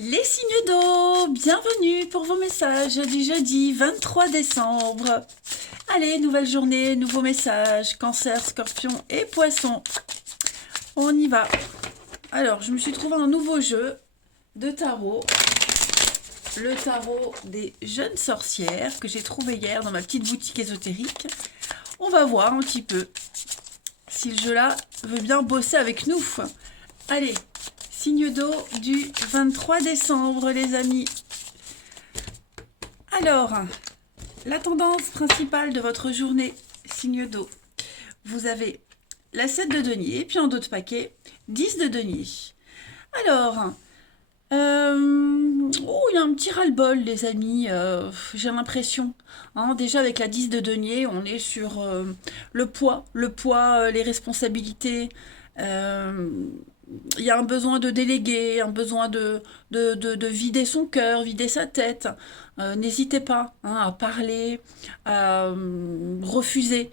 Les signes d'eau, bienvenue pour vos messages du jeudi 23 décembre. Allez, nouvelle journée, nouveaux messages, cancer, scorpion et poisson. On y va. Alors, je me suis trouvé un nouveau jeu de tarot. Le tarot des jeunes sorcières que j'ai trouvé hier dans ma petite boutique ésotérique. On va voir un petit peu si le jeu-là veut bien bosser avec nous. Allez, signe d'eau du 23 décembre, les amis. Alors, la tendance principale de votre journée, signe d'eau. Vous avez la 7 de denier, puis en dos de paquet, 10 de denier. Alors, il y a un petit ras-le-bol, les amis, j'ai l'impression. Hein, déjà, avec la 10 de denier, on est sur le poids, les responsabilités. Euh, il y a un besoin de déléguer, un besoin de vider son cœur, vider sa tête. N'hésitez pas hein, à parler, à refuser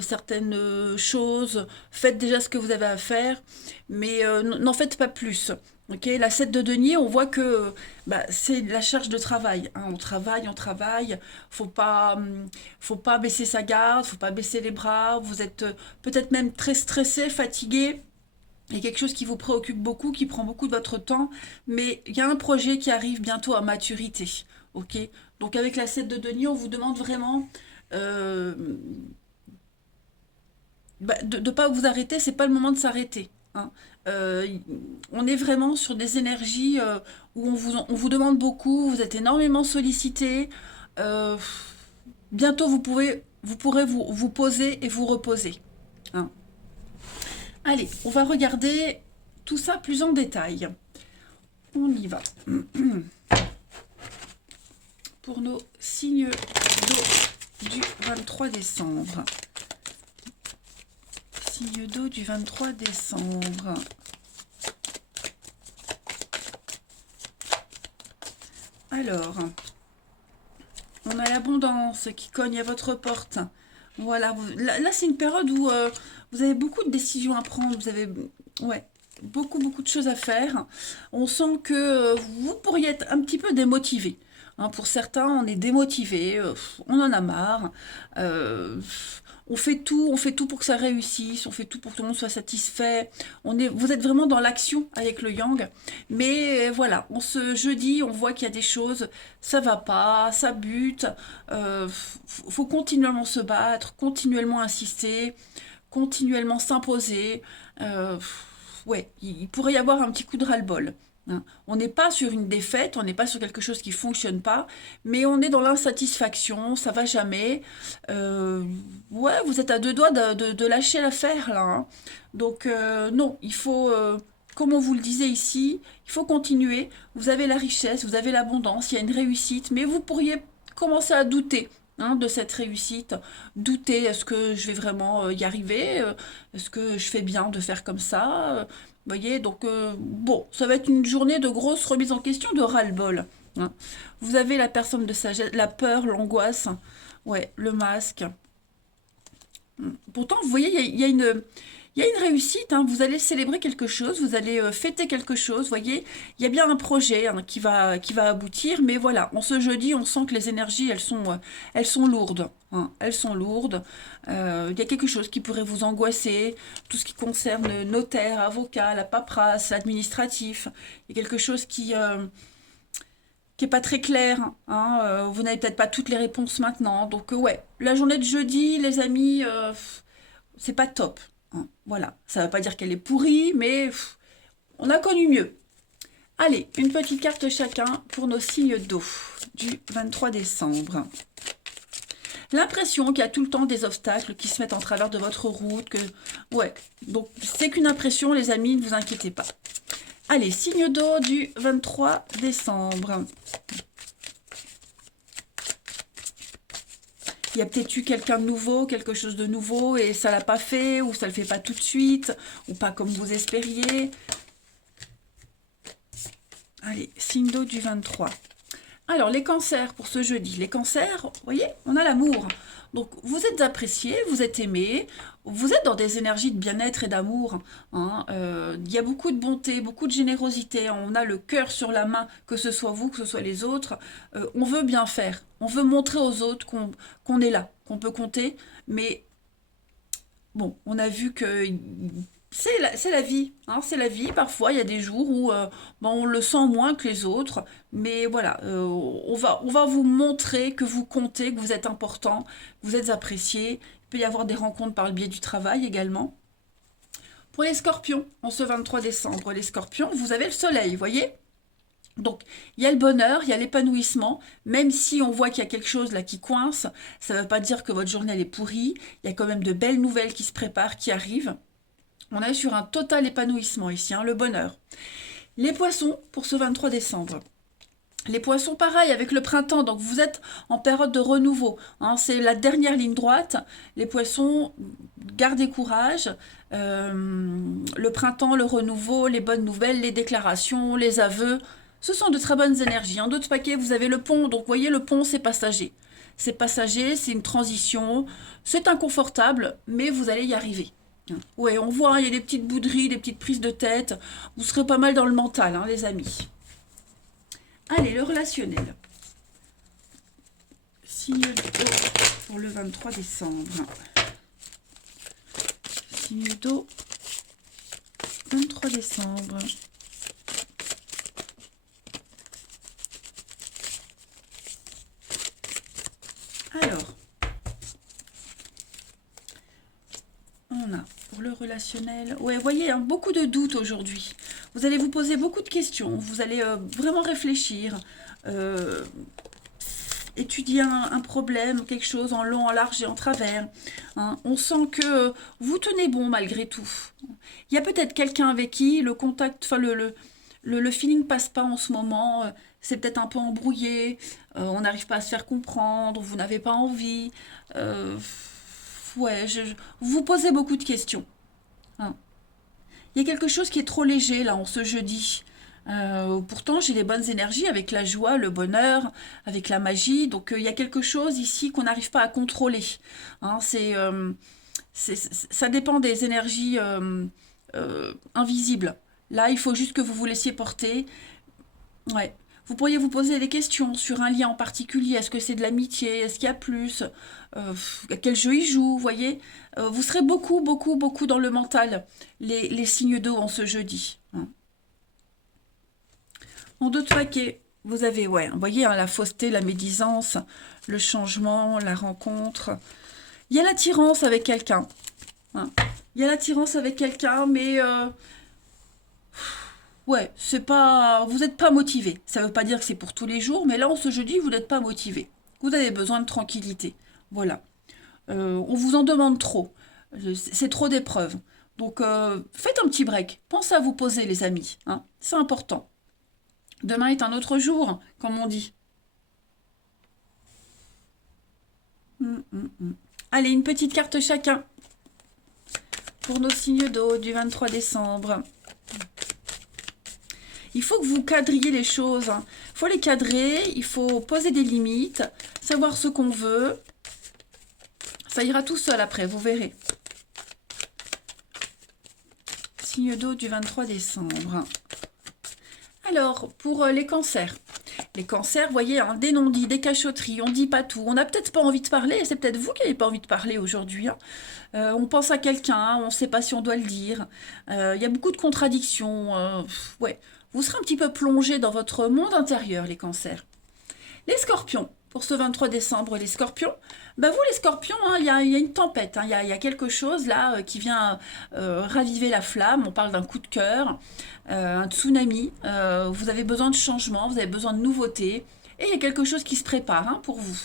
certaines choses. Faites déjà ce que vous avez à faire, mais n'en faites pas plus. Ok, la 7 de denier, on voit que c'est la charge de travail. Hein. On travaille, on travaille. Faut pas baisser sa garde, faut pas baisser les bras. Vous êtes peut-être même très stressé, fatigué. Il y a quelque chose qui vous préoccupe beaucoup, qui prend beaucoup de votre temps, mais il y a un projet qui arrive bientôt à maturité. Ok. Donc avec la 7 de denier, on vous demande vraiment euh, de ne pas vous arrêter. C'est pas le moment de s'arrêter. Hein. Euh, on est vraiment sur des énergies où on vous demande beaucoup, vous êtes énormément sollicité. Euh, Bientôt, vous pourrez vous poser et vous reposer. Hein. Allez, on va regarder tout ça plus en détail. On y va. Pour nos signes d'eau du 23 décembre. Signe d'eau du 23 décembre. Alors, on a l'abondance qui cogne à votre porte. Voilà, là c'est une période où vous avez beaucoup de décisions à prendre. Vous avez ouais, beaucoup de choses à faire. On sent que vous pourriez être un petit peu démotivé. Hein, pour certains, on est démotivé, on en a marre. euh, on fait tout pour que ça réussisse, on fait tout pour que tout le monde soit satisfait. Vous êtes vraiment dans l'action avec le yang. Mais voilà, ce jeudi, on voit qu'il y a des choses, ça va pas, ça bute. Faut continuellement se battre, continuellement insister, continuellement s'imposer. Euh, ouais, il pourrait y avoir un petit coup de ras-le-bol. Hein. On n'est pas sur une défaite, on n'est pas sur quelque chose qui fonctionne pas, mais on est dans l'insatisfaction, ça va jamais. Euh, ouais, vous êtes à deux doigts de lâcher l'affaire là. Hein. Donc non, il faut, comme on vous le disait ici, il faut continuer. Vous avez la richesse, vous avez l'abondance, il y a une réussite, mais vous pourriez commencer à douter. Hein, de cette réussite, douter, est-ce que je vais vraiment y arriver? Est-ce que je fais bien de faire comme ça? Voyez, donc bon, ça va être une journée de grosse remise en question, de ras-le-bol. Hein. Vous avez la personne de sagesse, la peur, l'angoisse, ouais, le masque. Pourtant, vous voyez, il y a une réussite. Hein. Vous allez célébrer quelque chose, vous allez fêter quelque chose. Vous voyez, il y a bien un projet hein, qui va aboutir. Mais voilà, en ce jeudi, on sent que les énergies, elles sont lourdes. Hein. Elles sont lourdes. Il y a quelque chose qui pourrait vous angoisser. Tout ce qui concerne notaire, avocat, la paperasse, l'administratif. Il y a quelque chose qui est pas très clair. Hein. Vous n'avez peut-être pas toutes les réponses maintenant. Donc ouais, la journée de jeudi, les amis, c'est pas top. Hein. Voilà, ça ne veut pas dire qu'elle est pourrie, mais on a connu mieux. Allez, une petite carte chacun pour nos signes d'eau du 23 décembre. L'impression qu'il y a tout le temps des obstacles qui se mettent en travers de votre route. Ouais, donc c'est qu'une impression, les amis, ne vous inquiétez pas. Allez, signe d'eau du 23 décembre. Il y a peut-être eu quelqu'un de nouveau, quelque chose de nouveau, et ça l'a pas fait, ou ça le fait pas tout de suite, ou pas comme vous espériez. Allez, signe d'eau du 23. Alors, les cancers pour ce jeudi. Les cancers, vous voyez, on a l'amour. Donc, vous êtes apprécié, vous êtes aimé, vous êtes dans des énergies de bien-être et d'amour, hein. Il y a beaucoup de bonté, beaucoup de générosité. On a le cœur sur la main, que ce soit vous, que ce soit les autres. On veut bien faire. On veut montrer aux autres qu'on est là, qu'on peut compter. Mais bon, on a vu que c'est la vie, hein, c'est la vie. Parfois, il y a des jours où ben, on le sent moins que les autres, mais voilà, on va vous montrer que vous comptez, que vous êtes important, que vous êtes apprécié. Il peut y avoir des rencontres par le biais du travail également. Pour les scorpions, en ce 23 décembre, les scorpions, vous avez le soleil, vous voyez? Donc, il y a le bonheur, il y a l'épanouissement, même si on voit qu'il y a quelque chose là qui coince, ça ne veut pas dire que votre journée elle est pourrie, il y a quand même de belles nouvelles qui se préparent, qui arrivent. On est sur un total épanouissement ici, hein, le bonheur. Les poissons pour ce 23 décembre. Les poissons, pareil, avec le printemps, donc vous êtes en période de renouveau, hein, c'est la dernière ligne droite. Les poissons, gardez courage. Le printemps, le renouveau, les bonnes nouvelles, les déclarations, les aveux, ce sont de très bonnes énergies. En d'autres paquets, vous avez le pont, donc vous voyez, le pont, c'est passager. C'est passager, c'est une transition, c'est inconfortable, mais vous allez y arriver. Ouais, on voit, hein, il y a des petites bouderies, des petites prises de tête. Vous serez pas mal dans le mental, hein, les amis. Allez, le relationnel. Signe d'eau pour le 23 décembre. Signe d'eau, 23 décembre. Alors, on a pour le relationnel. Ouais, vous voyez, hein, beaucoup de doutes aujourd'hui. Vous allez vous poser beaucoup de questions. Vous allez vraiment réfléchir. Étudier un problème, quelque chose en long, en large et en travers, hein. On sent que vous tenez bon malgré tout. Il y a peut-être quelqu'un avec qui le contact, enfin le feeling passe pas en ce moment. C'est peut-être un peu embrouillé. On n'arrive pas à se faire comprendre. Vous n'avez pas envie. Euh, ouais, vous vous posez beaucoup de questions, hein. Il y a quelque chose qui est trop léger là en ce jeudi. Pourtant, j'ai les bonnes énergies avec la joie, le bonheur, avec la magie. Donc, il y a quelque chose ici qu'on n'arrive pas à contrôler, hein. Ça dépend des énergies invisibles. Là, il faut juste que vous vous laissiez porter. Ouais. Vous pourriez vous poser des questions sur un lien en particulier. Est-ce que c'est de l'amitié? Est-ce qu'il y a plus? Quel jeu il joue? Vous voyez? Vous serez beaucoup, beaucoup, beaucoup dans le mental, les signes d'eau en ce jeudi, hein. En d'autres paquets, vous avez, ouais, vous voyez, hein, la fausseté, la médisance, le changement, la rencontre. Il y a l'attirance avec quelqu'un, hein. Il y a l'attirance avec quelqu'un, mais ouais, c'est pas, vous n'êtes pas motivé. Ça ne veut pas dire que c'est pour tous les jours, mais là, on se jeudi, vous n'êtes pas motivé. Vous avez besoin de tranquillité. Voilà. On vous en demande trop. C'est trop d'épreuves. Donc, faites un petit break. Pensez à vous poser, les amis, hein. C'est important. Demain est un autre jour, comme on dit. Allez, une petite carte chacun pour nos signes d'eau du 23 décembre. Il faut que vous cadriez les choses, hein. Il faut les cadrer, il faut poser des limites, savoir ce qu'on veut. Ça ira tout seul après, vous verrez. Signe d'eau du 23 décembre. Alors, pour les cancers. Les cancers, vous voyez, hein, des non-dits, des cachotteries, on ne dit pas tout. On n'a peut-être pas envie de parler, et c'est peut-être vous qui n'avez pas envie de parler aujourd'hui, hein. On pense à quelqu'un, on ne sait pas si on doit le dire. Il y a beaucoup de contradictions. Ouais. Vous serez un petit peu plongé dans votre monde intérieur, les cancers. Les scorpions, pour ce 23 décembre, les scorpions, bah vous les scorpions, hein, il y a une tempête, hein, il y a quelque chose là qui vient raviver la flamme. On parle d'un coup de cœur, un tsunami. Vous avez besoin de changement, vous avez besoin de nouveautés, et il y a quelque chose qui se prépare, hein, pour vous.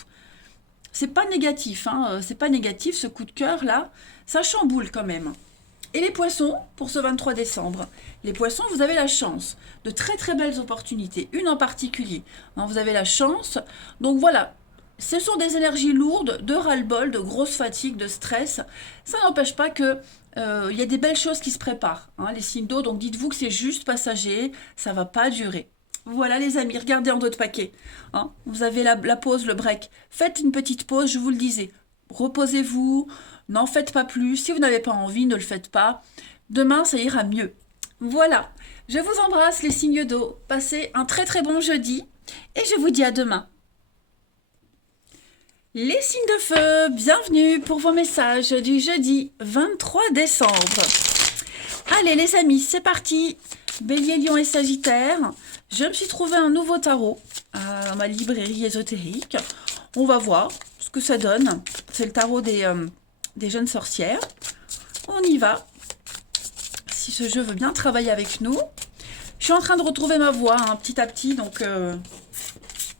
C'est pas négatif, hein, c'est pas négatif ce coup de cœur là, ça chamboule quand même. Et les poissons, pour ce 23 décembre. Les poissons, vous avez la chance de très très belles opportunités, une en particulier, hein, vous avez la chance. Donc voilà, ce sont des énergies lourdes, de ras-le-bol, de grosse fatigue, de stress. Ça n'empêche pas que il y a des belles choses qui se préparent, hein, les signes d'eau. Donc dites-vous que c'est juste passager, ça va pas durer. Voilà les amis, regardez en dos de paquet. Hein. Vous avez la pause, le break. Faites une petite pause, je vous le disais. Reposez-vous, n'en faites pas plus. Si vous n'avez pas envie, ne le faites pas. Demain, ça ira mieux. Voilà, je vous embrasse les signes d'eau. Passez un très très bon jeudi et je vous dis à demain. Les signes de feu, bienvenue pour vos messages du jeudi 23 décembre. Allez les amis, c'est parti. Bélier, Lion et Sagittaire. Je me suis trouvé un nouveau tarot à ma librairie ésotérique. On va voir ce que ça donne. C'est le tarot des jeunes sorcières. On y va. Si ce jeu veut bien travailler avec nous. Je suis en train de retrouver ma voix hein, petit à petit, donc je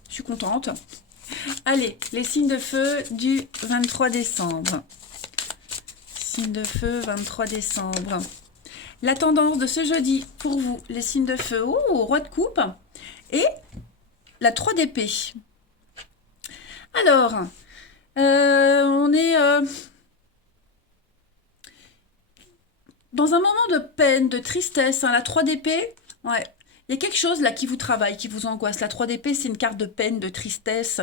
suis contente. Allez, les signes de feu du 23 décembre. Signes de feu, 23 décembre. La tendance de ce jeudi pour vous, les signes de feu, roi de coupe et la 3 d'épée. Alors, on est dans un moment de peine, de tristesse. Hein, la 3 d'épée, ouais. Il y a quelque chose là qui vous travaille, qui vous angoisse. La 3 d'épée, c'est une carte de peine, de tristesse,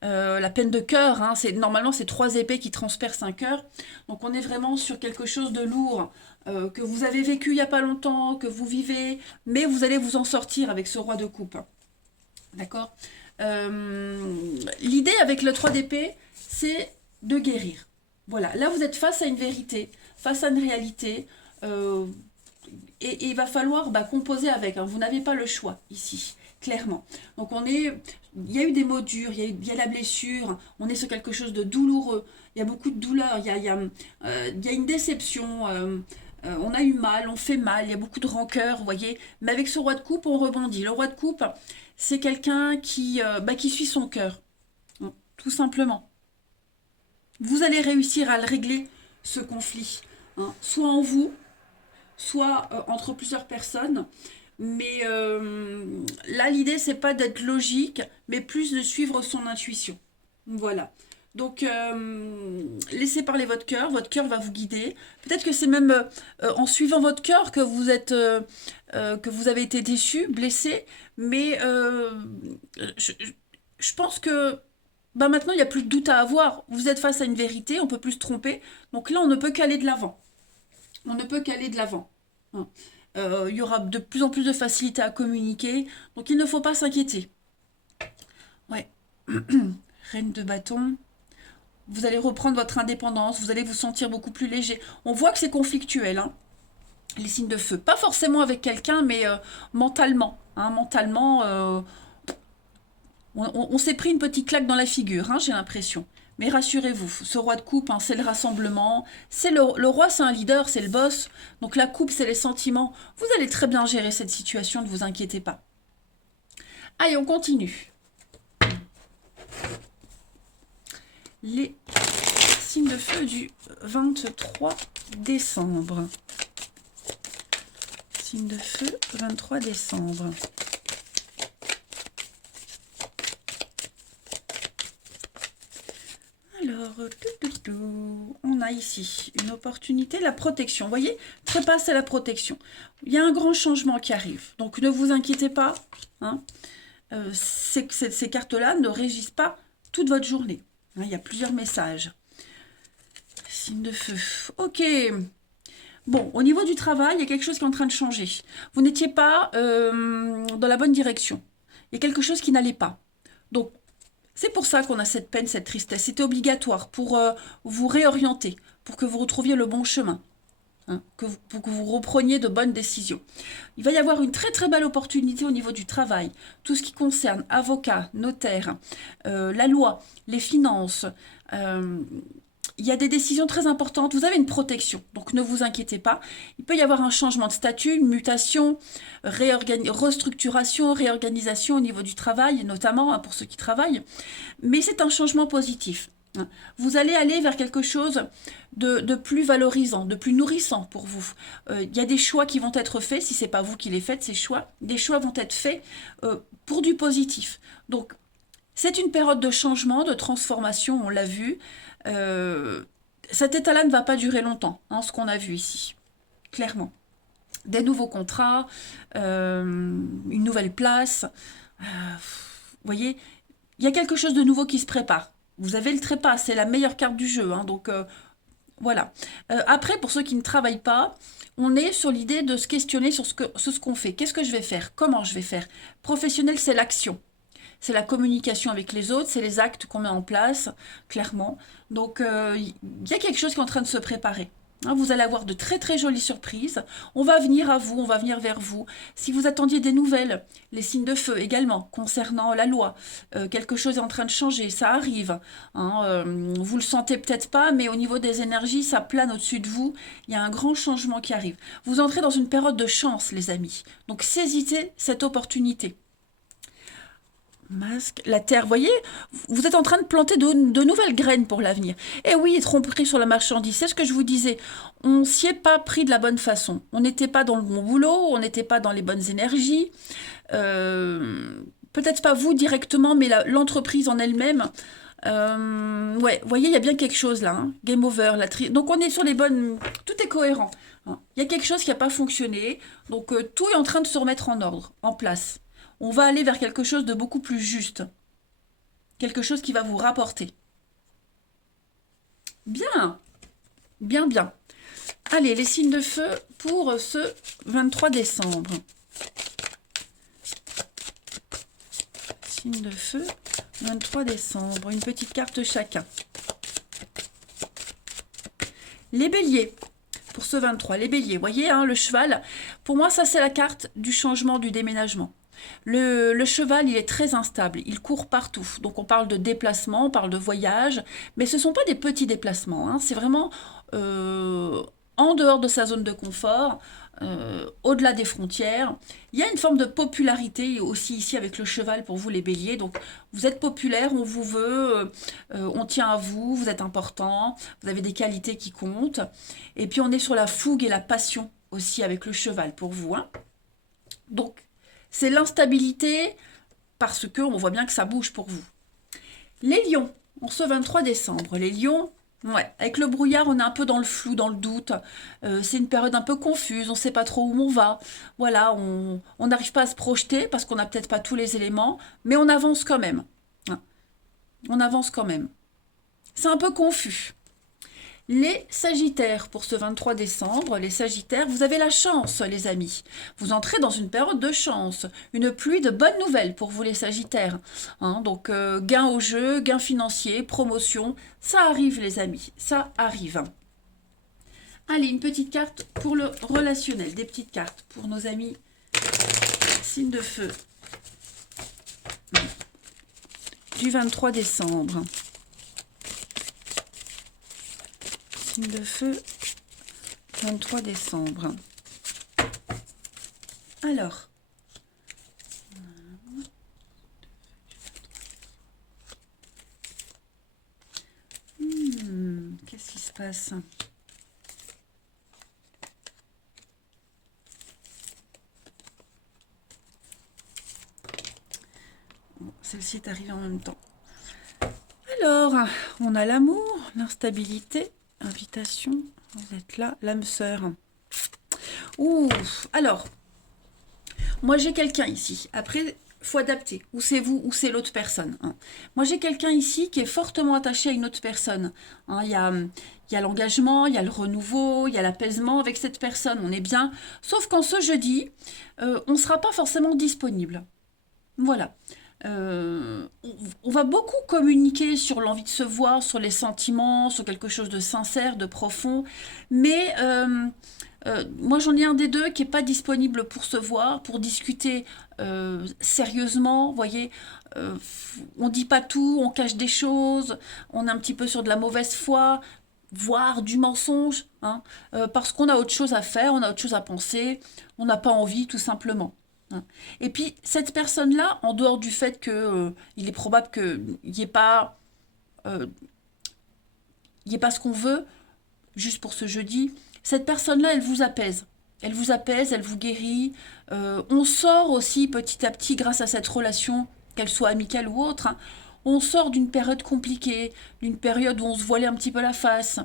la peine de cœur. Hein, normalement, c'est 3 épées qui transpercent un cœur. Donc, on est vraiment sur quelque chose de lourd que vous avez vécu il n'y a pas longtemps, que vous vivez, mais vous allez vous en sortir avec ce roi de coupe. D'accord. L'idée avec le 3 d'épée, c'est de guérir. Voilà, là, vous êtes face à une vérité, face à une réalité. Et il va falloir composer avec. Hein. Vous n'avez pas le choix ici, clairement. Donc il y a eu des mots durs, il y a la blessure, on est sur quelque chose de douloureux, il y a beaucoup de douleur, il y a une déception, on a eu mal, on fait mal, il y a beaucoup de rancœur, vous voyez. Mais avec ce roi de coupe, on rebondit. Le roi de coupe, c'est quelqu'un qui suit son cœur, tout simplement. Vous allez réussir à le régler, ce conflit, hein, soit en vous, soit entre plusieurs personnes. Mais là, l'idée, c'est pas d'être logique, mais plus de suivre son intuition. Voilà. Donc, laissez parler votre cœur va vous guider. Peut-être que c'est même en suivant votre cœur que que vous avez été déçu, blessé, mais je pense que maintenant, il n'y a plus de doute à avoir. Vous êtes face à une vérité, on peut plus se tromper. Donc là, on ne peut qu'aller de l'avant. On ne peut qu'aller de l'avant. Hein. Il y aura de plus en plus de facilité à communiquer, donc il ne faut pas s'inquiéter. Ouais. Reine de bâton. Vous allez reprendre votre indépendance, vous allez vous sentir beaucoup plus léger. On voit que c'est conflictuel, hein, les signes de feu. Pas forcément avec quelqu'un, mais mentalement. Hein, mentalement, on s'est pris une petite claque dans la figure, hein, j'ai l'impression. Mais rassurez-vous, ce roi de coupe, hein, c'est le rassemblement. C'est le roi, c'est un leader, c'est le boss. Donc la coupe, c'est les sentiments. Vous allez très bien gérer cette situation, ne vous inquiétez pas. Allez, on continue. Les signes de feu du 23 décembre. Signe de feu, 23 décembre. Alors, on a ici une opportunité, la protection. Vous voyez, trépasse à la protection. Il y a un grand changement qui arrive. Donc, ne vous inquiétez pas. Hein. Ces cartes-là ne régissent pas toute votre journée. Hein, il y a plusieurs messages. Signe de feu. Ok. Bon, au niveau du travail, il y a quelque chose qui est en train de changer. Vous n'étiez pas dans la bonne direction. Il y a quelque chose qui n'allait pas. Donc, c'est pour ça qu'on a cette peine, cette tristesse. C'était obligatoire pour vous réorienter, pour que vous retrouviez le bon chemin, hein, pour que vous repreniez de bonnes décisions. Il va y avoir une très très belle opportunité au niveau du travail. Tout ce qui concerne avocat, notaire, la loi, les finances. Il y a des décisions très importantes. Vous avez une protection, donc ne vous inquiétez pas. Il peut y avoir un changement de statut, une mutation, restructuration, réorganisation au niveau du travail, notamment hein, pour ceux qui travaillent. Mais c'est un changement positif. Hein. Vous allez aller vers quelque chose de plus valorisant, de plus nourrissant pour vous. Il y a des choix qui vont être faits, si ce n'est pas vous qui les faites, ces choix. Des choix vont être faits pour du positif. Donc, c'est une période de changement, de transformation, on l'a vu. Cet état-là ne va pas durer longtemps, hein, ce qu'on a vu ici, clairement. des nouveaux contrats, une nouvelle place. Vous voyez, il y a quelque chose de nouveau qui se prépare. Vous avez le trépas, c'est la meilleure carte du jeu, hein, donc voilà. Après, pour ceux qui ne travaillent pas, on est sur l'idée de se questionner sur ce qu'on fait. Qu'est-ce que je vais faire? Comment je vais faire? Professionnel, c'est l'action. C'est la communication avec les autres, c'est les actes qu'on met en place, clairement. Donc, il y a quelque chose qui est en train de se préparer. Hein, vous allez avoir de très très jolies surprises. On va venir à vous, on va venir vers vous. Si vous attendiez des nouvelles, les signes de feu également, concernant la loi, quelque chose est en train de changer, ça arrive. Hein, vous le sentez peut-être pas, mais au niveau des énergies, ça plane au-dessus de vous. Il y a un grand changement qui arrive. Vous entrez dans une période de chance, les amis. Donc saisissez cette opportunité. Masque, la terre, voyez, vous êtes en train de planter de nouvelles graines pour l'avenir. Et oui, tromperie sur la marchandise, c'est ce que je vous disais. On s'y est pas pris de la bonne façon. On n'était pas dans le bon boulot, on n'était pas dans les bonnes énergies. Peut-être pas vous directement, mais l'entreprise en elle-même. Ouais, vous voyez, il y a bien quelque chose là. Hein. Game over, donc on est sur les bonnes. Tout est cohérent. Hein. Il y a quelque chose qui n'a pas fonctionné. Donc tout est en train de se remettre en ordre, en place. On va aller vers quelque chose de beaucoup plus juste. Quelque chose qui va vous rapporter. Bien, bien, bien. Allez, les signes de feu pour ce 23 décembre. Signes de feu, 23 décembre. Une petite carte chacun. Les béliers. Pour ce 23, les béliers. Voyez, hein, le cheval. Pour moi, ça, c'est la carte du changement, du déménagement. Le cheval, il est très instable, il court partout. Donc on parle de déplacement, on parle de voyage, mais ce ne sont pas des petits déplacements, hein. C'est vraiment en dehors de sa zone de confort, au-delà des frontières. Il y a une forme de popularité aussi ici avec le cheval pour vous les béliers. Donc vous êtes populaire, on vous veut, on tient à vous, vous êtes important, vous avez des qualités qui comptent. Et puis on est sur la fougue et la passion aussi avec le cheval pour vous, hein. Donc c'est l'instabilité parce que on voit bien que ça bouge pour vous. Les lions, on se 23 décembre. Les lions, ouais, avec le brouillard, on est un peu dans le flou, dans le doute. C'est une période un peu confuse, on ne sait pas trop où on va. Voilà, on n'arrive pas à se projeter parce qu'on n'a peut-être pas tous les éléments, mais on avance quand même. Hein. On avance quand même. C'est un peu confus. Les Sagittaires, pour ce 23 décembre, les Sagittaires, vous avez la chance, les amis. Vous entrez dans une période de chance, une pluie de bonnes nouvelles pour vous, les Sagittaires. Hein, donc, gain au jeu, gain financier, promotion, ça arrive, les amis, ça arrive. Allez, une petite carte pour le relationnel, des petites cartes pour nos amis signes de feu du 23 décembre. De feu, 23 décembre. Alors, qu'est-ce qui se passe? Celle-ci est arrivée en même temps. Alors, on a l'amour, l'instabilité. Invitation, vous êtes là, l'âme sœur. Ouh, alors, moi j'ai quelqu'un ici. Après, faut adapter. Ou c'est vous, ou c'est l'autre personne. Hein. Moi j'ai quelqu'un ici qui est fortement attaché à une autre personne. Hein, il y a l'engagement, il y a le renouveau, il y a l'apaisement avec cette personne. On est bien. Sauf qu'en ce jeudi, on ne sera pas forcément disponible. Voilà. On va beaucoup communiquer sur l'envie de se voir, sur les sentiments, sur quelque chose de sincère, de profond, mais moi j'en ai un des deux qui n'est pas disponible pour se voir, pour discuter sérieusement, vous voyez, on dit pas tout, on cache des choses, on est un petit peu sur de la mauvaise foi, voire du mensonge, hein, parce qu'on a autre chose à faire, on a autre chose à penser, on n'a pas envie tout simplement. Et puis, cette personne-là, en dehors du fait que il est probable qu'il n'y ait pas, il y ait pas ce qu'on veut, juste pour ce jeudi, cette personne-là, elle vous apaise. Elle vous apaise, elle vous guérit. On sort aussi petit à petit, grâce à cette relation, qu'elle soit amicale ou autre, hein, on sort d'une période compliquée, d'une période où on se voilait un petit peu la face,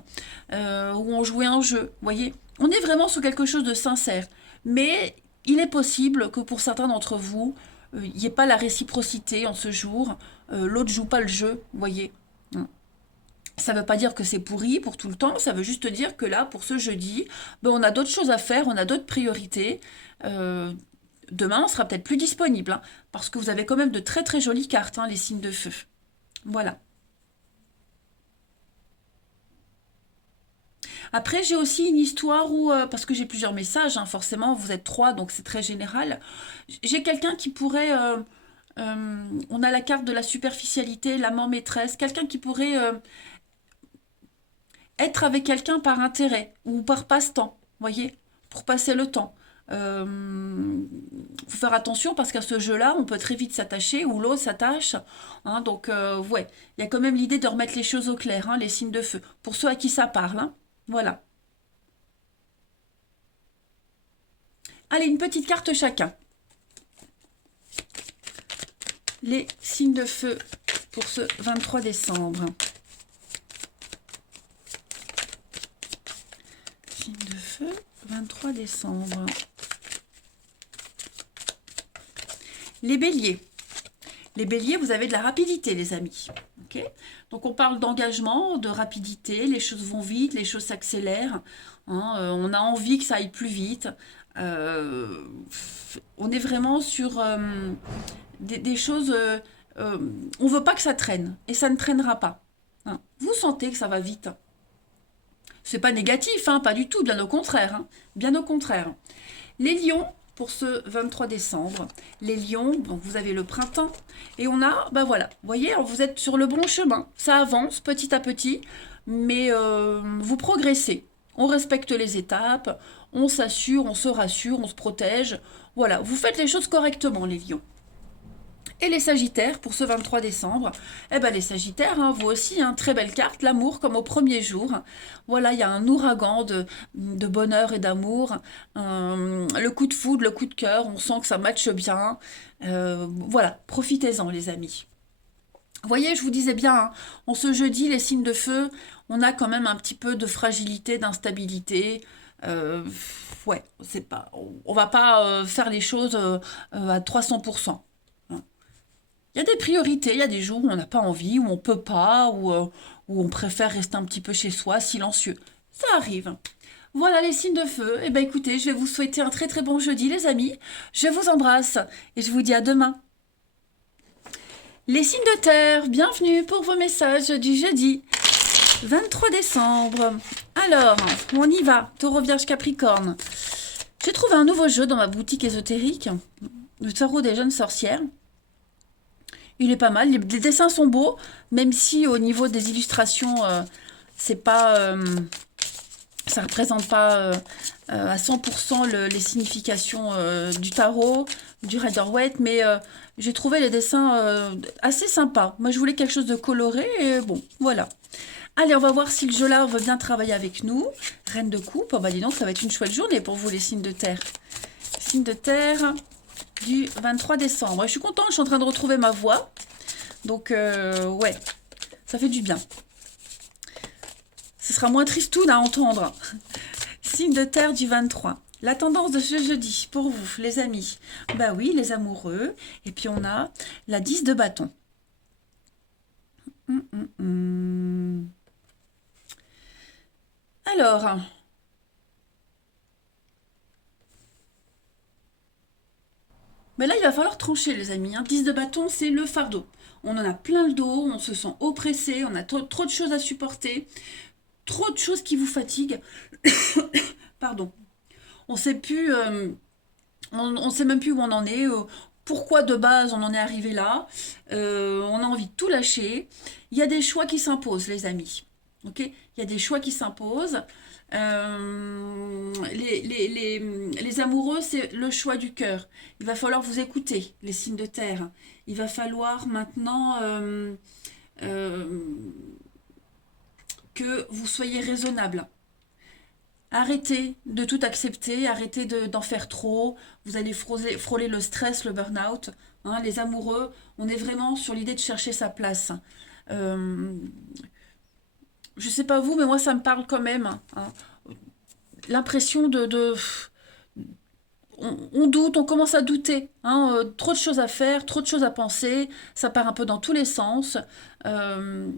où on jouait un jeu, vous voyez. On est vraiment sur quelque chose de sincère. Mais il est possible que pour certains d'entre vous, il n'y ait pas la réciprocité en ce jour. L'autre joue pas le jeu, vous voyez. Ça ne veut pas dire que c'est pourri pour tout le temps, ça veut juste dire que là, pour ce jeudi, ben, on a d'autres choses à faire, on a d'autres priorités. Euh, Demain, on sera peut-être plus disponible, hein, parce que vous avez quand même de très très jolies cartes, hein, les signes de feu. Voilà. Après, j'ai aussi une histoire où, parce que j'ai plusieurs messages, hein, forcément, vous êtes trois, donc c'est très général. J'ai quelqu'un qui pourrait, on a la carte de la superficialité, l'amant maîtresse, quelqu'un qui pourrait être avec quelqu'un par intérêt ou par passe-temps, voyez, pour passer le temps. Faut faire attention parce qu'à ce jeu-là, on peut très vite s'attacher ou l'autre s'attache. Hein, donc, ouais, il y a quand même l'idée de remettre les choses au clair, hein, les signes de feu. Pour ceux à qui ça parle, hein. Voilà. Allez, une petite carte chacun. Les signes de feu pour ce 23 décembre. Signe de feu, 23 décembre. Les béliers. Les béliers, vous avez de la rapidité, les amis. Okay, donc, on parle d'engagement, de rapidité. Les choses vont vite, les choses s'accélèrent. Hein, on a envie que ça aille plus vite. Euh, on est vraiment sur des choses... on veut pas que ça traîne. Et ça ne traînera pas. Hein. Vous sentez que ça va vite. C'est pas négatif, hein, pas du tout, bien au contraire. Hein, bien au contraire. Les lions, pour ce 23 décembre, les lions, donc vous avez le printemps, et on a, ben voilà, vous voyez, vous êtes sur le bon chemin, ça avance petit à petit, mais vous progressez. On respecte les étapes, on s'assure, on se rassure, on se protège. Voilà, vous faites les choses correctement, les lions. Et les Sagittaires, pour ce 23 décembre, eh ben les Sagittaires, hein, vous aussi, hein, très belle carte, l'amour comme au premier jour. Voilà, il y a un ouragan de bonheur et d'amour. Le coup de foudre, le coup de cœur, on sent que ça matche bien. Voilà, profitez-en les amis. Vous voyez, je vous disais bien, hein, on se jeudi, les signes de feu, on a quand même un petit peu de fragilité, d'instabilité. Euh, ouais, c'est pas, on va pas faire les choses à 300%. Il y a des priorités, il y a des jours où on n'a pas envie, où on peut pas, où on préfère rester un petit peu chez soi, silencieux. Ça arrive. Voilà les signes de feu. Eh bien écoutez, je vais vous souhaiter un très très bon jeudi les amis. Je vous embrasse et je vous dis à demain. Les signes de terre, bienvenue pour vos messages du jeudi 23 décembre. Alors, on y va. Taureau, Vierge, Capricorne. J'ai trouvé un nouveau jeu dans ma boutique ésotérique, le tarot des jeunes sorcières. Il est pas mal. Les dessins sont beaux, même si au niveau des illustrations, c'est pas, ça représente pas à 100% les significations du tarot, du Rider-Waite, mais j'ai trouvé les dessins assez sympas. Moi, je voulais quelque chose de coloré, et bon, voilà. Allez, on va voir si le jeu là veut bien travailler avec nous. Reine de coupe, oh bah dis donc, ça va être une chouette journée pour vous, les signes de terre. Signes de terre du 23 décembre. Je suis contente, je suis en train de retrouver ma voix. Donc, ouais, ça fait du bien. Ce sera moins tristoun à entendre. Signe de terre du 23. La tendance de ce jeudi, pour vous, les amis. Bah oui, les amoureux. Et puis, on a la 10 de bâton. Alors, mais là, il va falloir trancher, les amis. 10 de bâton, c'est le fardeau. On en a plein le dos, on se sent oppressé, on a trop de choses à supporter, trop de choses qui vous fatiguent. Pardon. On sait plus, on sait même plus où on en est. Pourquoi de base on en est arrivé là. On a envie de tout lâcher. Il y a des choix qui s'imposent, les amis. Ok. Il y a des choix qui s'imposent. Les amoureux, c'est le choix du cœur. Il va falloir vous écouter, les signes de terre. Il va falloir maintenant que vous soyez raisonnable. Arrêtez de tout accepter, arrêtez d'en faire trop. Vous allez frôler le stress, le burn-out. Hein, les amoureux, on est vraiment sur l'idée de chercher sa place. Euh, je sais pas vous, mais moi ça me parle quand même. Hein. L'impression on doute, on commence à douter, hein, trop de choses à faire, trop de choses à penser, ça part un peu dans tous les sens. Euh,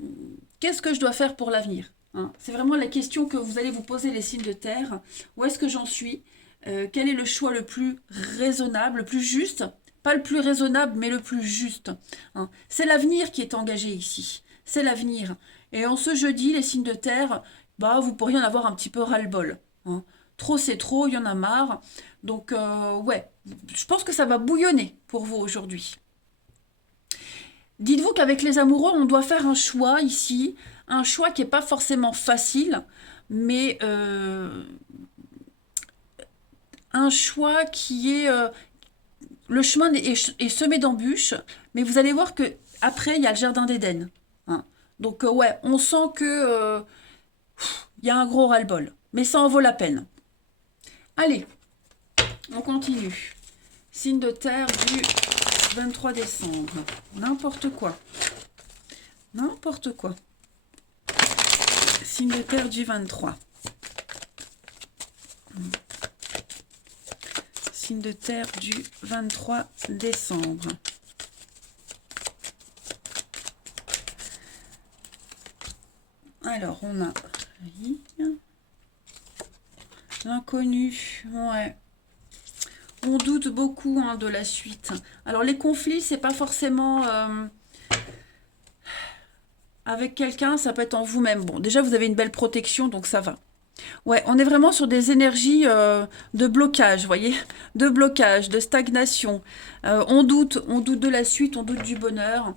Qu'est-ce que je dois faire pour l'avenir, hein? C'est vraiment la question que vous allez vous poser, les signes de terre. Où est-ce que j'en suis? Quel est le choix le plus raisonnable, le plus juste? Pas le plus raisonnable, mais le plus juste, hein. C'est l'avenir qui est engagé ici. C'est l'avenir. Et en ce jeudi, les signes de terre, bah, vous pourriez en avoir un petit peu ras-le-bol, hein. Trop, c'est trop, il y en a marre. Donc, ouais, je pense que ça va bouillonner pour vous aujourd'hui. Dites-vous qu'avec les amoureux, on doit faire un choix ici, un choix qui n'est pas forcément facile, mais un choix qui est... le chemin est semé d'embûches, mais vous allez voir que après il y a le jardin d'Éden, hein. Donc, ouais, on sent que il y a un gros ras-le-bol, mais ça en vaut la peine. Allez, on continue. Signe de terre du 23 décembre. N'importe quoi. N'importe quoi. Signe de terre du 23. Signe de terre du 23 décembre. Alors, on a l'inconnu. Ouais. On doute beaucoup, hein, de la suite. Alors, les conflits, c'est pas forcément avec quelqu'un, ça peut être en vous-même. Bon, déjà, vous avez une belle protection, donc ça va. Ouais, on est vraiment sur des énergies de blocage, vous voyez, de blocage, de stagnation. On doute de la suite, on doute du bonheur.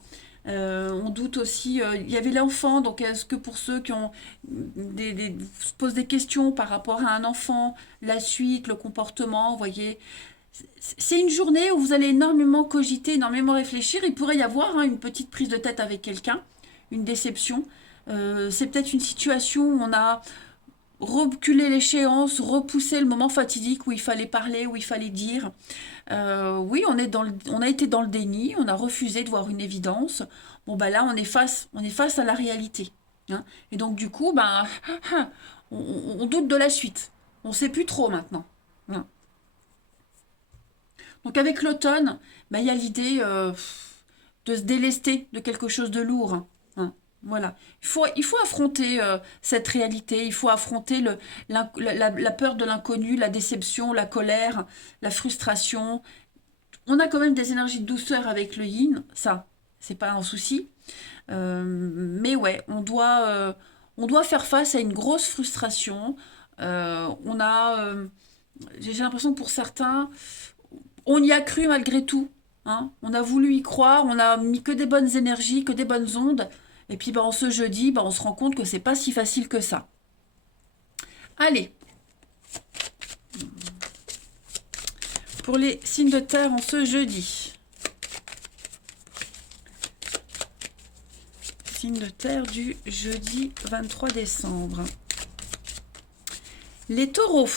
On doute aussi, il y avait l'enfant, donc est-ce que pour ceux qui ont se posent des questions par rapport à un enfant, la suite, le comportement, vous voyez, c'est une journée où vous allez énormément cogiter, énormément réfléchir. Il pourrait y avoir, hein, une petite prise de tête avec quelqu'un, une déception. C'est peut-être une situation où on a reculer l'échéance, repousser le moment fatidique où il fallait parler, où il fallait dire. Oui, on a été dans le déni, on a refusé de voir une évidence. Bon, bah là, on est face à la réalité, hein. Et donc, du coup, bah, on doute de la suite. On ne sait plus trop maintenant, hein. Donc, avec l'automne, bah, il y a l'idée de se délester de quelque chose de lourd, hein. Voilà. Il faut affronter cette réalité, il faut affronter la peur de l'inconnu, la déception, la colère, la frustration. On a quand même des énergies de douceur avec le yin, ça, c'est pas un souci. Mais ouais, on doit faire face à une grosse frustration. On a, j'ai l'impression que pour certains, on y a cru malgré tout, hein. On a voulu y croire, on a mis que des bonnes énergies, que des bonnes ondes. Et puis, bah, en ce jeudi, bah, on se rend compte que c'est pas si facile que ça. Allez, pour les signes de terre en ce jeudi. Signe de terre du jeudi 23 décembre. Les taureaux.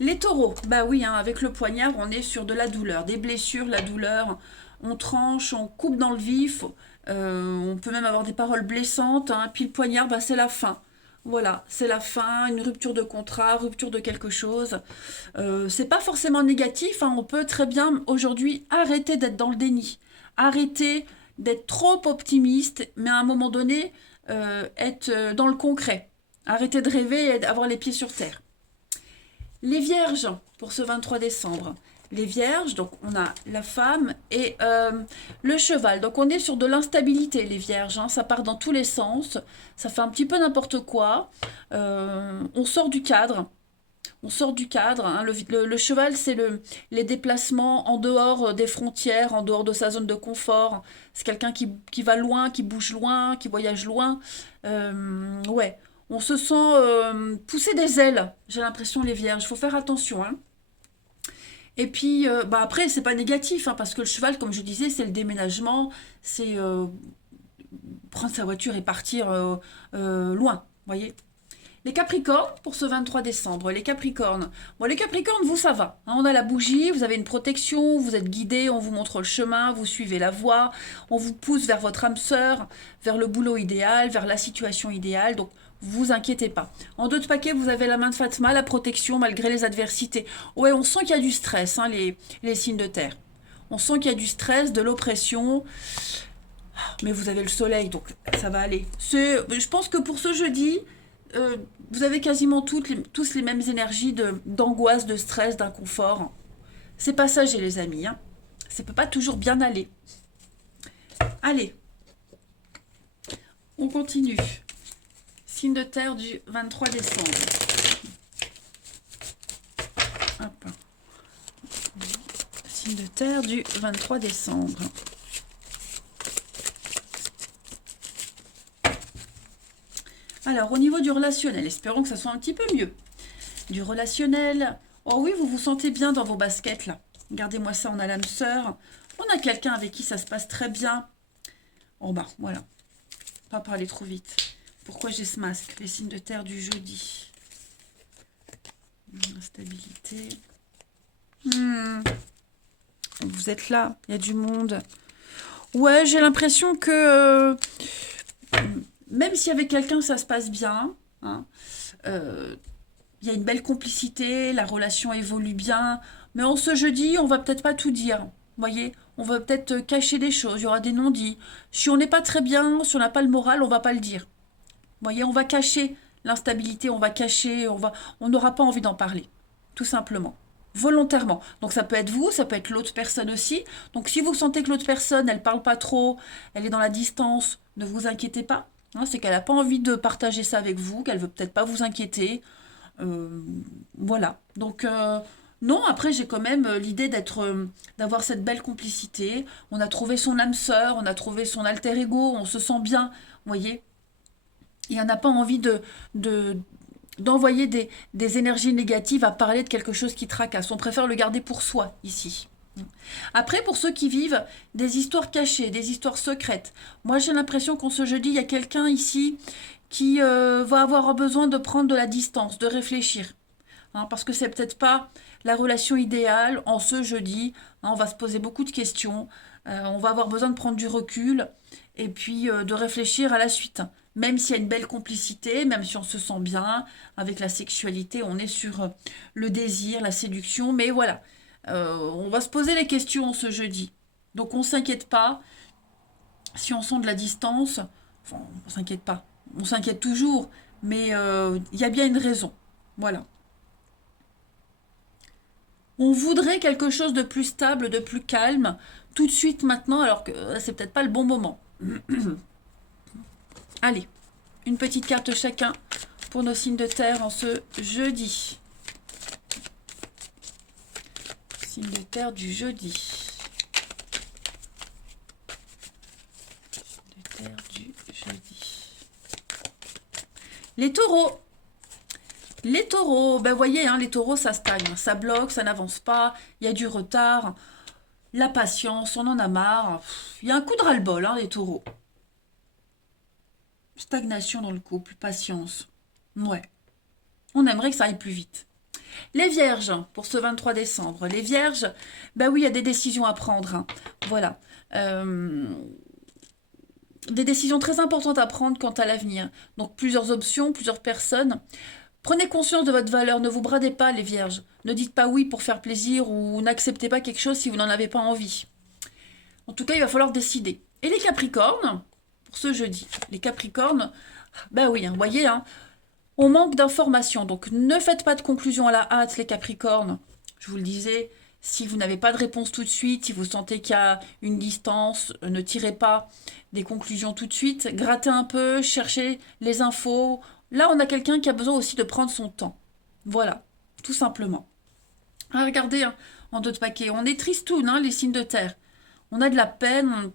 Les taureaux, bah oui, hein, avec le poignard, on est sur de la douleur, des blessures, la douleur. On tranche, on coupe dans le vif. On peut même avoir des paroles blessantes, hein. Puis le poignard, bah, c'est la fin. Voilà, c'est la fin, une rupture de contrat, rupture de quelque chose. C'est pas forcément négatif, hein. On peut très bien aujourd'hui arrêter d'être dans le déni, arrêter d'être trop optimiste, mais à un moment donné, être dans le concret. Arrêter de rêver et avoir les pieds sur terre. Les vierges, pour ce 23 décembre. Les vierges, donc on a la femme et le cheval. Donc on est sur de l'instabilité, les vierges, hein. Ça part dans tous les sens. Ça fait un petit peu n'importe quoi. On sort du cadre. On sort du cadre, hein. Le cheval, c'est les déplacements en dehors des frontières, en dehors de sa zone de confort. C'est quelqu'un qui va loin, qui bouge loin, qui voyage loin. Ouais, on se sent pousser des ailes, j'ai l'impression, les vierges. Il faut faire attention, hein. Et puis, bah après, c'est pas négatif, hein, parce que le cheval, comme je disais, c'est le déménagement, c'est prendre sa voiture et partir loin, vous voyez. Les Capricornes, pour ce 23 décembre, les Capricornes. Bon, les Capricornes, vous, ça va, hein. On a la bougie, vous avez une protection, vous êtes guidé, on vous montre le chemin, vous suivez la voie, on vous pousse vers votre âme sœur, vers le boulot idéal, vers la situation idéale. Donc, vous inquiétez pas. En deux de paquet, vous avez la main de Fatma, la protection malgré les adversités. Ouais, on sent qu'il y a du stress, hein, les signes de terre. On sent qu'il y a du stress, de l'oppression, mais vous avez le soleil, donc ça va aller. Je pense que pour ce jeudi, vous avez quasiment tous les mêmes énergies d'angoisse, de stress, d'inconfort. C'est passager, les amis. Hein. Ça peut pas toujours bien aller. Allez, on continue. Signe de terre du 23 décembre. Hop. Signe de terre du 23 décembre. Alors, au niveau du relationnel, espérons que ça soit un petit peu mieux. Du relationnel, oh oui, vous vous sentez bien dans vos baskets, là. Regardez-moi ça, on a l'âme sœur. On a quelqu'un avec qui ça se passe très bien. Oh bah, voilà. Pas parler trop vite. Pourquoi j'ai ce masque? Les signes de terre du jeudi. Stabilité. Vous êtes là, il y a du monde. Ouais, j'ai l'impression que... même si avec quelqu'un ça se passe bien, hein, il y a une belle complicité, la relation évolue bien, mais en ce jeudi, on va peut-être pas tout dire. Vous voyez, on va peut-être cacher des choses, il y aura des non-dits. Si on n'est pas très bien, si on n'a pas le moral, on va pas le dire. Vous voyez, on va cacher l'instabilité, on va cacher, on n'aura pas envie d'en parler, tout simplement. Volontairement. Donc ça peut être vous, ça peut être l'autre personne aussi. Donc si vous sentez que l'autre personne, elle parle pas trop, elle est dans la distance, ne vous inquiétez pas. Hein, c'est qu'elle n'a pas envie de partager ça avec vous, qu'elle veut peut-être pas vous inquiéter. Voilà. Donc non, après j'ai quand même l'idée d'avoir cette belle complicité. On a trouvé son âme sœur, on a trouvé son alter ego, on se sent bien, vous voyez. Et on n'a pas envie d'envoyer des énergies négatives à parler de quelque chose qui tracasse. On préfère le garder pour soi ici. Après, pour ceux qui vivent des histoires cachées, des histoires secrètes, moi j'ai l'impression qu'en ce jeudi, il y a quelqu'un ici qui va avoir besoin de prendre de la distance, de réfléchir. Hein, parce que c'est peut-être pas la relation idéale en ce jeudi. Hein, on va se poser beaucoup de questions. On va avoir besoin de prendre du recul et puis de réfléchir à la suite. Même s'il y a une belle complicité, même si on se sent bien avec la sexualité, on est sur le désir, la séduction, mais voilà. On va se poser les questions ce jeudi. Donc on ne s'inquiète pas. Si on sent de la distance, enfin, on ne s'inquiète pas. On s'inquiète toujours, mais il y a bien une raison. Voilà. On voudrait quelque chose de plus stable, de plus calme, tout de suite maintenant, alors que c'est peut-être pas le bon moment. Allez, une petite carte chacun pour nos signes de terre en ce jeudi. Signe de terre du jeudi. Signe de terre du jeudi. Les taureaux. Les taureaux, ben voyez, hein, les taureaux, ça stagne, ça bloque, ça n'avance pas, il y a du retard, la patience, on en a marre. Il y a un coup de ras-le-bol, hein, les taureaux. Stagnation dans le couple, patience. Ouais. On aimerait que ça aille plus vite. Les vierges, pour ce 23 décembre. Les vierges, ben oui, il y a des décisions à prendre. Hein. Voilà. Des décisions très importantes à prendre quant à l'avenir. Donc plusieurs options, plusieurs personnes. Prenez conscience de votre valeur, ne vous bradez pas les vierges. Ne dites pas oui pour faire plaisir ou n'acceptez pas quelque chose si vous n'en avez pas envie. En tout cas, il va falloir décider. Et les capricornes, pour ce jeudi. Les capricornes, ben oui, hein, voyez, hein, on manque d'informations. Donc ne faites pas de conclusion à la hâte, les capricornes. Je vous le disais, si vous n'avez pas de réponse tout de suite, si vous sentez qu'il y a une distance, ne tirez pas des conclusions tout de suite. Grattez un peu, cherchez les infos. Là, on a quelqu'un qui a besoin aussi de prendre son temps. Voilà, tout simplement. Ah, regardez, hein, en deux de paquet, on est tristoun, hein, les signes de terre. On a de la peine,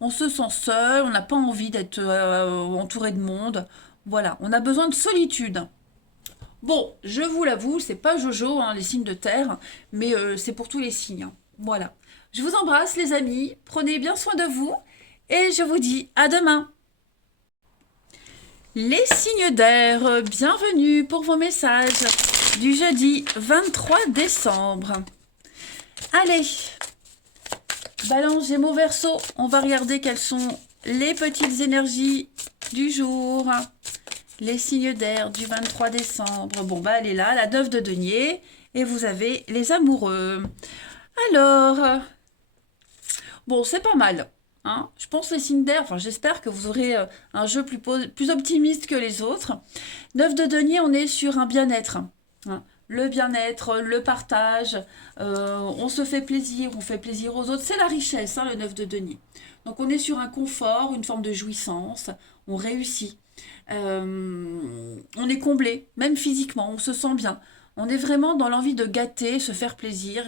on se sent seul, on n'a pas envie d'être entouré de monde. Voilà, on a besoin de solitude. Bon, je vous l'avoue, c'est pas Jojo, hein, les signes de terre, mais c'est pour tous les signes. Hein. Voilà. Je vous embrasse, les amis. Prenez bien soin de vous. Et je vous dis à demain. Les signes d'air, bienvenue pour vos messages du jeudi 23 décembre. Allez, Balance, Gémeaux, Verseau, on va regarder quelles sont les petites énergies du jour. Les signes d'air du 23 décembre. Bon, bah, elle est là, la 9 de denier. Et vous avez les amoureux. Alors, bon, c'est pas mal. Hein. Je pense les signes d'air, enfin j'espère que vous aurez un jeu plus optimiste que les autres. 9 de denier, on est sur un bien-être. Hein. Le bien-être, le partage, on se fait plaisir, on fait plaisir aux autres. C'est la richesse, hein, le 9 de denier. Donc on est sur un confort, une forme de jouissance, on réussit. On est comblé, même physiquement, on se sent bien. On est vraiment dans l'envie de gâter, se faire plaisir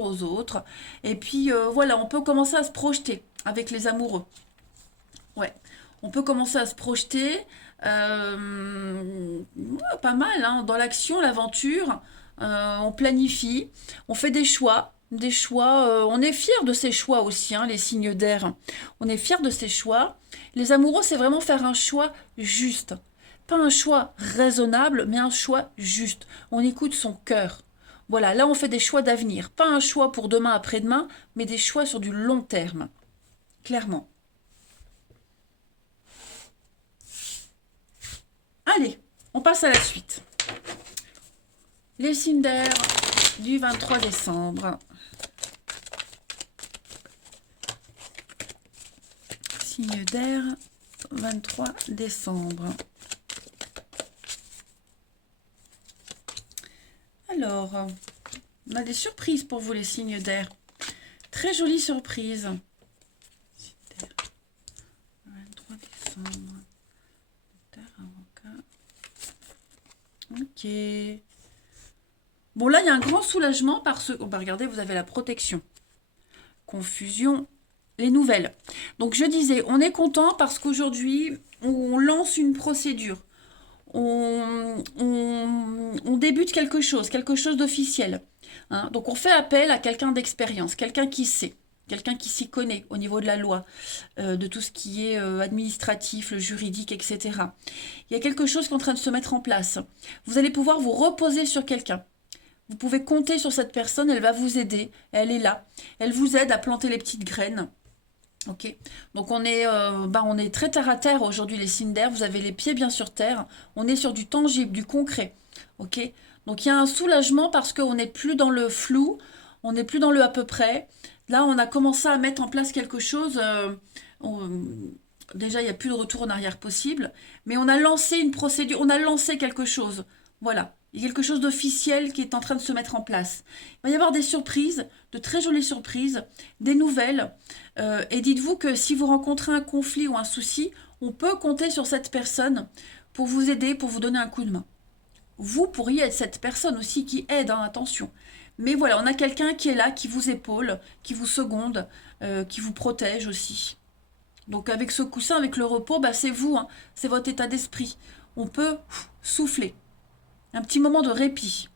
aux autres. Et puis voilà, on peut commencer à se projeter avec les amoureux. Ouais, on peut commencer à se projeter. Ouais, pas mal, hein, dans l'action, l'aventure. On planifie, on fait des choix. Des choix, on est fiers de ces choix aussi, hein, les signes d'air. On est fiers de ces choix. Les amoureux, c'est vraiment faire un choix juste. Pas un choix raisonnable, mais un choix juste. On écoute son cœur. Voilà, là on fait des choix d'avenir. Pas un choix pour demain après-demain, mais des choix sur du long terme. Clairement. Allez, on passe à la suite. Les signes d'air du 23 décembre. Signe d'air, 23 décembre. Alors, on a des surprises pour vous, les signes d'air. Très jolie surprise. 23 décembre. Ok. Bon, là, il y a un grand soulagement parce que... Oh, bah, regardez, vous avez la protection. Confusion, les nouvelles. Donc, je disais, on est content parce qu'aujourd'hui, on lance une procédure. On débute quelque chose d'officiel. Hein. Donc on fait appel à quelqu'un d'expérience, quelqu'un qui sait, quelqu'un qui s'y connaît au niveau de la loi, de tout ce qui est administratif, le juridique, etc. Il y a quelque chose qui est en train de se mettre en place. Vous allez pouvoir vous reposer sur quelqu'un. Vous pouvez compter sur cette personne, elle va vous aider, elle est là. Elle vous aide à planter les petites graines. Ok, donc on est très terre à terre aujourd'hui, les signes d'air. Vous avez les pieds bien sur terre. On est sur du tangible, du concret. Ok, donc il y a un soulagement parce qu'on n'est plus dans le flou, on n'est plus dans le à peu près. Là, on a commencé à mettre en place quelque chose. Déjà, il n'y a plus de retour en arrière possible, mais on a lancé une procédure, on a lancé quelque chose. Voilà, il y a quelque chose d'officiel qui est en train de se mettre en place. Il va y avoir des surprises, de très jolies surprises, des nouvelles. Et dites-vous que si vous rencontrez un conflit ou un souci, on peut compter sur cette personne pour vous aider, pour vous donner un coup de main. Vous pourriez être cette personne aussi qui aide, hein, attention. Mais voilà, on a quelqu'un qui est là, qui vous épaule, qui vous seconde, qui vous protège aussi. Donc avec ce coussin, avec le repos, bah, c'est vous, hein, c'est votre état d'esprit. On peut souffler. Un petit moment de répit.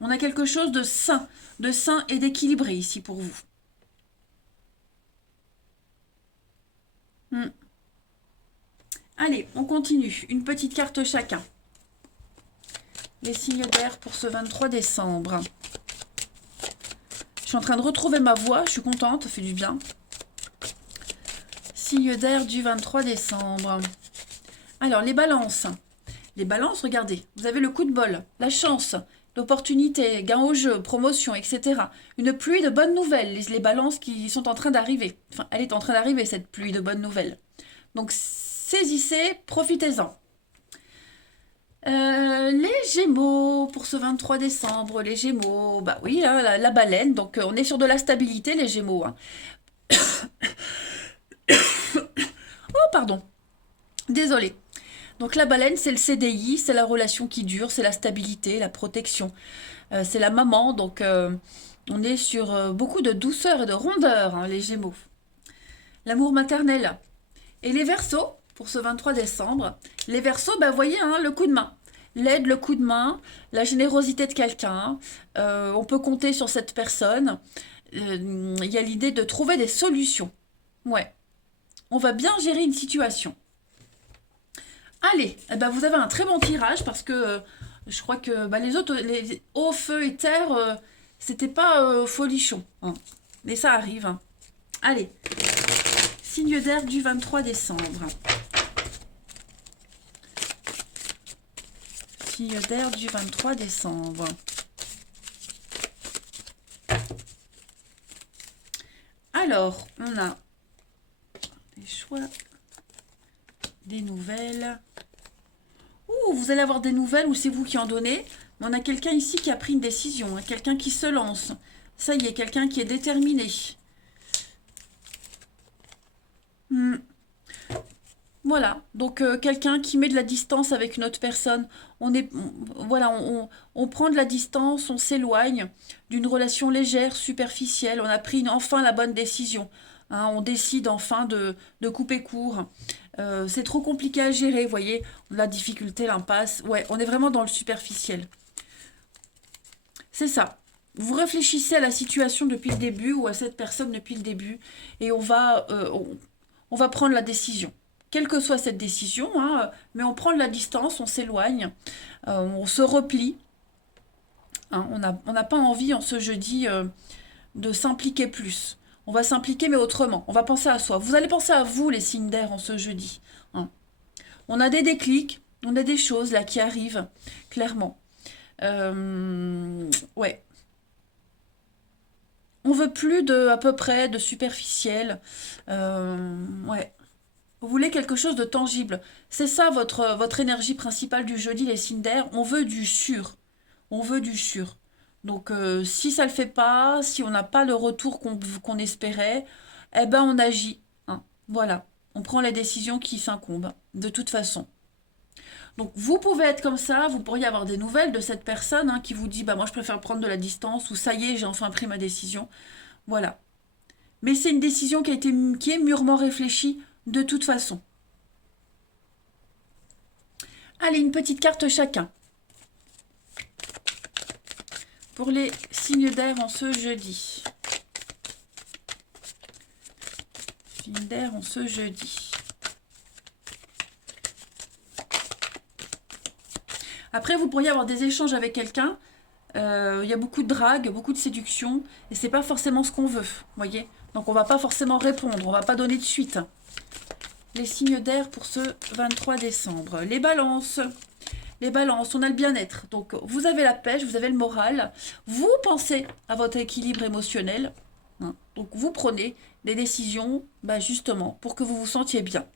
On a quelque chose de sain et d'équilibré ici pour vous. Allez, on continue. Une petite carte chacun. Les signes d'air pour ce 23 décembre. Je suis en train de retrouver ma voix, je suis contente, ça fait du bien. Signe d'air du 23 décembre. Alors, les balances. Les balances, regardez, vous avez le coup de bol, la chance, l'opportunité, gain au jeu, promotion, etc. Une pluie de bonnes nouvelles, les balances qui sont en train d'arriver. Enfin, elle est en train d'arriver, cette pluie de bonnes nouvelles. Donc, saisissez, profitez-en. Les Gémeaux, pour ce 23 décembre, les Gémeaux, bah oui, hein, la baleine, donc on est sur de la stabilité, les Gémeaux. Hein. Oh, pardon, désolé. Donc la baleine, c'est le CDI, c'est la relation qui dure, c'est la stabilité, la protection. C'est la maman, donc on est sur beaucoup de douceur et de rondeur, hein, les Gémeaux. L'amour maternel. Et les Verseaux, pour ce 23 décembre, les Verseaux, bah, voyez, hein, le coup de main. L'aide, le coup de main, la générosité de quelqu'un. On peut compter sur cette personne. Il y a l'idée de trouver des solutions. Ouais. On va bien gérer une situation. Allez, eh ben vous avez un très bon tirage parce que je crois que bah, les autres, les eau, feu et terre, c'était pas folichon. Hein. Mais ça arrive. Hein. Allez, signe d'air du 23 décembre. Signe d'air du 23 décembre. Alors, on a des choix, des nouvelles. Ouh, vous allez avoir des nouvelles ou c'est vous qui en donnez. On a quelqu'un ici qui a pris une décision, hein, quelqu'un qui se lance. Ça y est, quelqu'un qui est déterminé. Hmm. Voilà, donc quelqu'un qui met de la distance avec une autre personne. Voilà, on prend de la distance, on s'éloigne d'une relation légère, superficielle. On a pris enfin la bonne décision. Hein, on décide enfin de couper court. C'est trop compliqué à gérer, vous voyez, la difficulté, l'impasse. Ouais, on est vraiment dans le superficiel. C'est ça. Vous réfléchissez à la situation depuis le début ou à cette personne depuis le début et on va prendre la décision. Quelle que soit cette décision, hein, mais on prend de la distance, on s'éloigne, on se replie. Hein, on n'a pas envie en ce jeudi de s'impliquer plus. On va s'impliquer mais autrement. On va penser à soi. Vous allez penser à vous, les signes d'air, en ce jeudi. Hein. On a des déclics, on a des choses là qui arrivent, clairement. Ouais. On veut plus de, à peu près, de superficiel. Ouais. Vous voulez quelque chose de tangible. C'est ça votre énergie principale du jeudi, les signes d'air. On veut du sûr. On veut du sûr. Donc, si ça ne le fait pas, si on n'a pas le retour qu'on espérait, eh ben on agit. Hein. Voilà. On prend les décisions qui s'incombent, de toute façon. Donc, vous pouvez être comme ça, vous pourriez avoir des nouvelles de cette personne hein, qui vous dit, bah moi je préfère prendre de la distance, ou ça y est, j'ai enfin pris ma décision. Voilà. Mais c'est une décision qui est mûrement réfléchie de toute façon. Allez, une petite carte chacun. Pour les signes d'air en ce jeudi. Signes d'air en ce jeudi. Après, vous pourriez avoir des échanges avec quelqu'un. Il y a beaucoup de drague, beaucoup de séduction. Et c'est pas forcément ce qu'on veut. Voyez. Donc on va pas forcément répondre. On va pas donner de suite. Les signes d'air pour ce 23 décembre. Les balances. Les balances, on a le bien-être. Donc, vous avez la pêche, vous avez le moral. Vous pensez à votre équilibre émotionnel. Hein. Donc, vous prenez des décisions, bah, justement, pour que vous vous sentiez bien.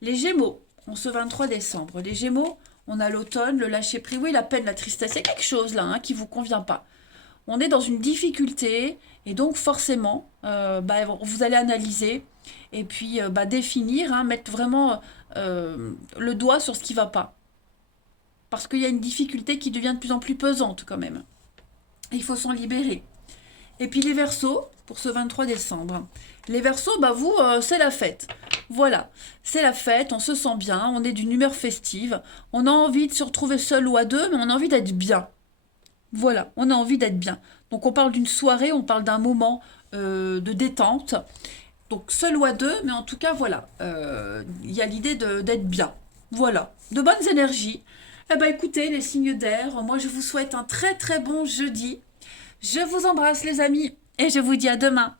Les Gémeaux, en ce 23 décembre. Les Gémeaux, on a l'automne, le lâcher-prise. Oui, la peine, la tristesse. Il y a quelque chose là hein, qui ne vous convient pas. On est dans une difficulté et donc forcément, bah, vous allez analyser et puis bah, définir, hein, mettre vraiment le doigt sur ce qui ne va pas. Parce qu'il y a une difficulté qui devient de plus en plus pesante quand même. Et il faut s'en libérer. Et puis les Verseaux, pour ce 23 décembre. Les Verseaux, bah vous, c'est la fête. Voilà, c'est la fête, on se sent bien, on est d'une humeur festive. On a envie de se retrouver seul ou à deux, mais on a envie d'être bien. Voilà, on a envie d'être bien. Donc on parle d'une soirée, on parle d'un moment de détente. Donc seul ou à deux, mais en tout cas, voilà. Il y a l'idée d'être bien. Voilà, de bonnes énergies. Eh bien écoutez, les signes d'air, moi je vous souhaite un très très bon jeudi. Je vous embrasse les amis et je vous dis à demain.